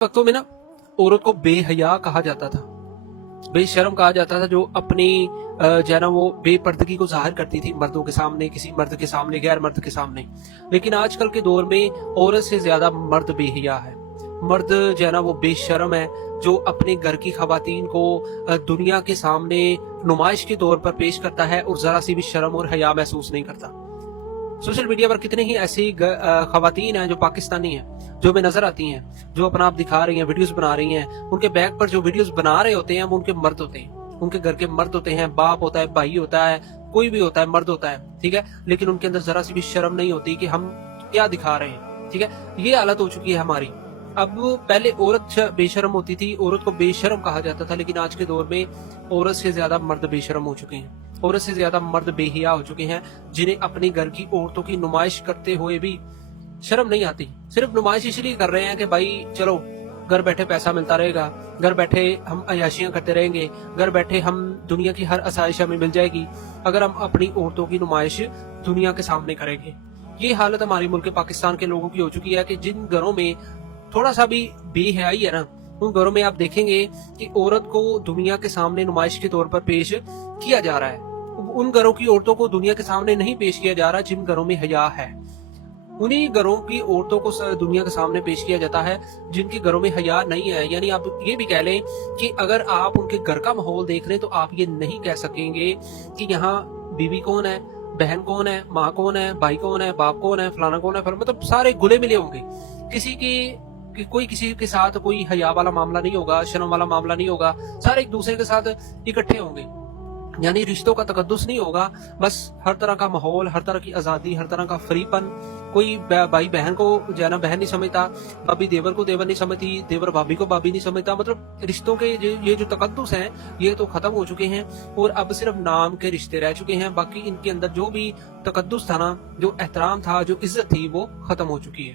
वक्तों में ना औरत को बेहया कहा जाता था, बेशर्म कहा जाता था, जो अपनी जो है ना वो बेपर्दगी को जाहिर करती थी मर्दों के सामने, किसी मर्द के सामने, गैर मर्द के सामने। लेकिन आजकल के दौर में औरत से ज्यादा मर्द बेहया है। मर्द जो है ना वो बेशर्म है, जो अपने घर की खवातीन को दुनिया के सामने नुमाइश के तौर पर पेश करता है और जरा सी भी शर्म और हया महसूस नहीं करता। सोशल मीडिया पर कितने ही ऐसी खवातीन हैं जो पाकिस्तानी हैं, जो हमें नजर आती हैं, जो अपना आप दिखा रही हैं, वीडियोस बना रही हैं। उनके बैक पर जो वीडियोस बना रहे होते हैं वो उनके मर्द होते हैं, उनके घर के मर्द होते हैं, बाप होता है, भाई होता है, कोई भी होता है, मर्द होता है, ठीक है। लेकिन उनके अंदर जरा सी भी शर्म नहीं होती कि हम क्या दिखा रहे हैं, ठीक है। ये हालत हो चुकी है हमारी। अब पहले औरत बेशर्म होती थी, औरत को बेशर्म कहा जाता था, लेकिन आज के दौर में औरत से ज्यादा मर्द बेशर्म हो चुके हैं, औरत से ज्यादा मर्द बेहिया हो चुके हैं, जिन्हें अपनी घर की औरतों की नुमाइश करते हुए भी शर्म नहीं आती। सिर्फ नुमाइश इसलिए कर रहे हैं कि भाई चलो घर बैठे पैसा मिलता रहेगा, घर बैठे हम अयाशियां करते रहेंगे, घर बैठे हम दुनिया की हर आसाइश हमें मिल जाएगी अगर हम अपनी औरतों की नुमाइश दुनिया के सामने करेंगे। ये हालत हमारे मुल्क पाकिस्तान के लोगों की हो चुकी है कि जिन घरों में थोड़ा सा भी बेहयाई है ना, उन घरों में आप देखेंगे कि औरत को दुनिया के सामने नुमाइश के तौर पर पेश किया जा रहा है। उन घरों की औरतों को दुनिया के सामने नहीं पेश किया जा रहा जिन घरों में हया है। उन्हीं घरों की औरतों को दुनिया के सामने पेश किया जाता है जिनके घरों में हया नहीं है। यानी आप ये भी कह लें कि अगर आप उनके घर का माहौल देख रहे हैं तो आप ये नहीं कह सकेंगे कि यहाँ बीवी कौन है, बहन कौन है, माँ कौन है, भाई कौन है, बाप कौन है, फलाना कौन है, मतलब सारे गुले मिले होंगे। किसी की कोई किसी के साथ कोई हया वाला मामला नहीं होगा, शर्म वाला मामला नहीं होगा, सारे एक दूसरे के साथ इकट्ठे होंगे। यानी रिश्तों का तकद्दुस नहीं होगा, बस हर तरह का माहौल, हर तरह की आजादी, हर तरह का फ्रीपन। कोई भाई बहन को जो है ना बहन नहीं समझता, भाभी देवर को देवर नहीं समझती, देवर भाभी को भाभी नहीं समझता। मतलब रिश्तों के ये जो तकद्दुस हैं ये तो खत्म हो चुके हैं और अब सिर्फ नाम के रिश्ते रह चुके हैं। बाकी इनके अंदर जो भी तकद्दुस था ना, जो एहतराम था, जो इज्जत थी, वो खत्म हो चुकी है।